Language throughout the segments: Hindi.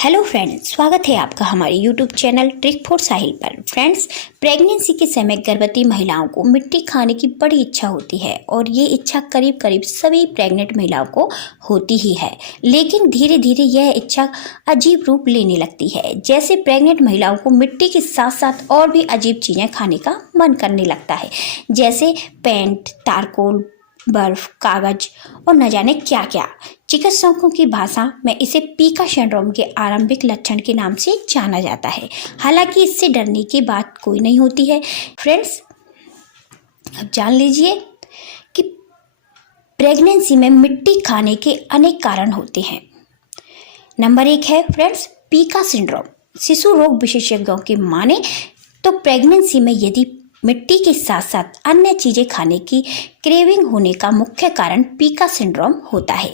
हेलो फ्रेंड्स, स्वागत है आपका हमारे यूट्यूब चैनल ट्रिक फॉर साहिल पर। फ्रेंड्स, प्रेगनेंसी के समय गर्भवती महिलाओं को मिट्टी खाने की बड़ी इच्छा होती है और ये इच्छा करीब करीब सभी प्रेग्नेंट महिलाओं को होती ही है। लेकिन धीरे धीरे यह इच्छा अजीब रूप लेने लगती है। जैसे प्रेग्नेंट महिलाओं को मिट्टी के साथ साथ और भी अजीब चीज़ें खाने का मन करने लगता है, जैसे पेंट, तारकोल, बर्फ, कागज और न जाने क्या क्या। चिकित्सकों की भाषा में इसे पीका सिंड्रोम के आरंभिक लक्षण के नाम से जाना जाता है। हालांकि इससे डरने की बात कोई नहीं होती है। फ्रेंड्स, अब जान लीजिए कि प्रेगनेंसी में मिट्टी खाने के अनेक कारण होते हैं। नंबर 1 है फ्रेंड्स, पीका सिंड्रोम। शिशु रोग विशेषज्ञों की माने तो प्रेगनेंसी में यदि मिट्टी के साथ साथ अन्य चीज़ें खाने की क्रेविंग होने का मुख्य कारण पीका सिंड्रोम होता है।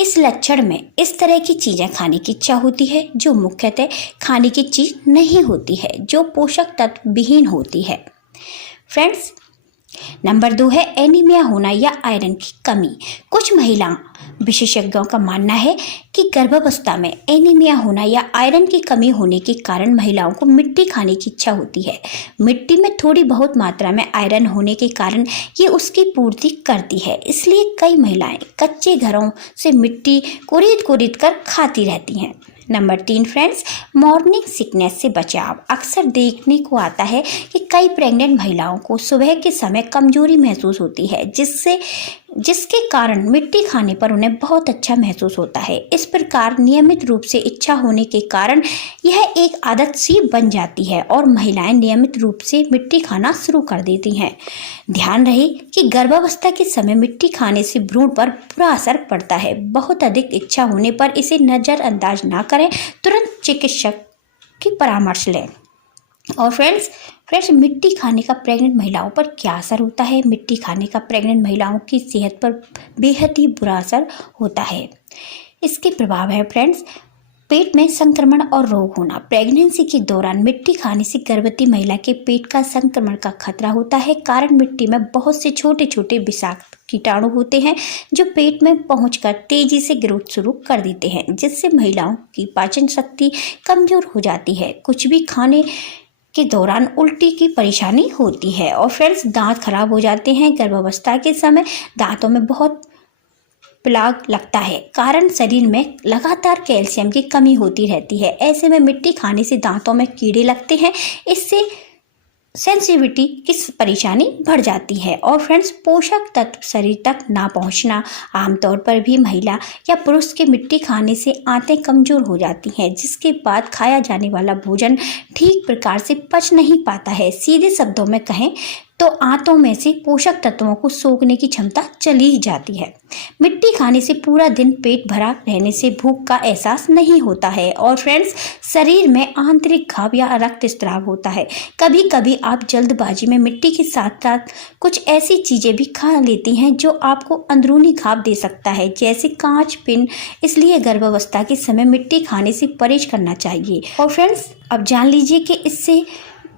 इस लक्षण में इस तरह की चीज़ें खाने की इच्छा होती है जो मुख्यतः खाने की चीज़ नहीं होती है, जो पोषक तत्व विहीन होती है। फ्रेंड्स, नंबर 2 है एनीमिया होना या आयरन की कमी। कुछ महिला विशेषज्ञों का मानना है कि गर्भावस्था में एनीमिया होना या आयरन की कमी होने के कारण महिलाओं को मिट्टी खाने की इच्छा होती है। मिट्टी में थोड़ी बहुत मात्रा में आयरन होने के कारण ये उसकी पूर्ति करती है, इसलिए कई महिलाएं कच्चे घरों से मिट्टी कुरीद कर खाती रहती हैं। नंबर 3 फ्रेंड्स, मॉर्निंग सिकनेस से बचाव। अक्सर देखने को आता है कि कई प्रेग्नेंट महिलाओं को सुबह के समय कमजोरी महसूस होती है, जिसके कारण मिट्टी खाने पर उन्हें बहुत अच्छा महसूस होता है। इस प्रकार नियमित रूप से इच्छा होने के कारण यह एक आदत सी बन जाती है और महिलाएं नियमित रूप से मिट्टी खाना शुरू कर देती हैं। ध्यान रहे कि गर्भावस्था के समय मिट्टी खाने से भ्रूण पर बुरा असर पड़ता है। बहुत अधिक इच्छा होने पर इसे नज़रअंदाज ना करें, तुरंत चिकित्सक की परामर्श लें। और फ्रेंड्स, मिट्टी खाने का प्रेग्नेंट महिलाओं पर क्या असर होता है? मिट्टी खाने का प्रेग्नेंट महिलाओं की सेहत पर बेहद ही बुरा असर होता है। इसके प्रभाव है फ्रेंड्स, पेट में संक्रमण और रोग होना। प्रेगनेंसी के दौरान मिट्टी खाने से गर्भवती महिला के पेट का संक्रमण का खतरा होता है। कारण मिट्टी में बहुत से छोटे छोटे विषाक्त कीटाणु होते हैं जो पेट में पहुंचकर तेजी से ग्रोथ शुरू कर देते हैं, जिससे महिलाओं की पाचन शक्ति कमजोर हो जाती है। कुछ भी खाने के दौरान उल्टी की परेशानी होती है। और फ्रेंड्स, दांत खराब हो जाते हैं। गर्भावस्था के समय दांतों में बहुत प्लाग लगता है, कारण शरीर में लगातार कैल्शियम की कमी होती रहती है। ऐसे में मिट्टी खाने से दांतों में कीड़े लगते हैं, इससे सेंसिटिविटी की परेशानी बढ़ जाती है। और फ्रेंड्स, पोषक तत्व शरीर तक ना पहुंचना। आमतौर पर भी महिला या पुरुष के मिट्टी खाने से आंतें कमजोर हो जाती हैं, जिसके बाद खाया जाने वाला भोजन ठीक प्रकार से पच नहीं पाता है। सीधे शब्दों में कहें तो आंतों में से पोषक तत्वों को सोखने की क्षमता चली जाती है। मिट्टी खाने से पूरा दिन पेट भरा रहने से भूख का एहसास नहीं होता है। और फ्रेंड्स, शरीर में आंतरिक घाव या रक्तस्राव होता है। कभी कभी आप जल्दबाजी में मिट्टी के साथ साथ कुछ ऐसी चीज़ें भी खा लेती हैं जो आपको अंदरूनी घाव दे सकता है, जैसे कांच, पिन। इसलिए गर्भावस्था के समय मिट्टी खाने से परहेज करना चाहिए। और फ्रेंड्स, अब जान लीजिए कि इससे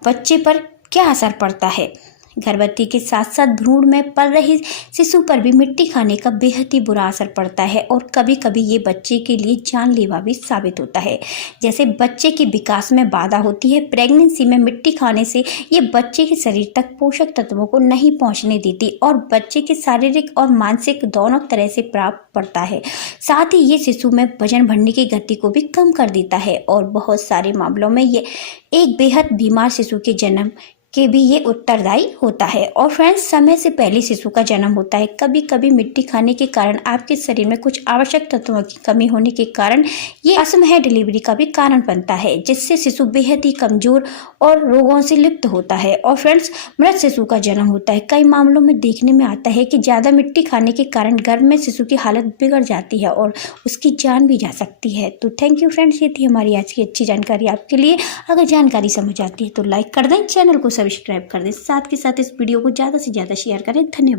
बच्चे पर क्या असर पड़ता है। गर्भवती के साथ साथ भ्रूण में पल रही शिशु पर भी मिट्टी खाने का बेहद ही बुरा असर पड़ता है और कभी कभी ये बच्चे के लिए जानलेवा भी साबित होता है। जैसे बच्चे के विकास में बाधा होती है। प्रेगनेंसी में मिट्टी खाने से ये बच्चे के शरीर तक पोषक तत्वों को नहीं पहुंचने देती और बच्चे के शारीरिक और मानसिक दोनों तरह से प्रभाव पड़ता है। साथ ही ये शिशु में वजन बढ़ने की गति को भी कम कर देता है और बहुत सारे मामलों में ये एक बेहद बीमार शिशु के जन्म के भी ये उत्तरदायी होता है। और फ्रेंड्स, समय से पहले शिशु का जन्म होता है। कभी कभी मिट्टी खाने के कारण आपके शरीर में कुछ आवश्यक तत्वों की कमी होने के कारण ये असमय डिलीवरी का भी कारण बनता है, जिससे शिशु बेहद ही कमजोर और रोगों से लिप्त होता है। और फ्रेंड्स, मृत शिशु का जन्म होता है। कई मामलों में देखने में आता है कि ज़्यादा मिट्टी खाने के कारण गर्भ में शिशु की हालत बिगड़ जाती है और उसकी जान भी जा सकती है। तो थैंक यू फ्रेंड्स, ये थी हमारी आज की अच्छी जानकारी आपके लिए। अगर जानकारी समझ आती है तो लाइक कर दें, चैनल को सब्सक्राइब कर दें, साथ के साथ इस वीडियो को ज़्यादा से ज़्यादा शेयर करें। धन्यवाद।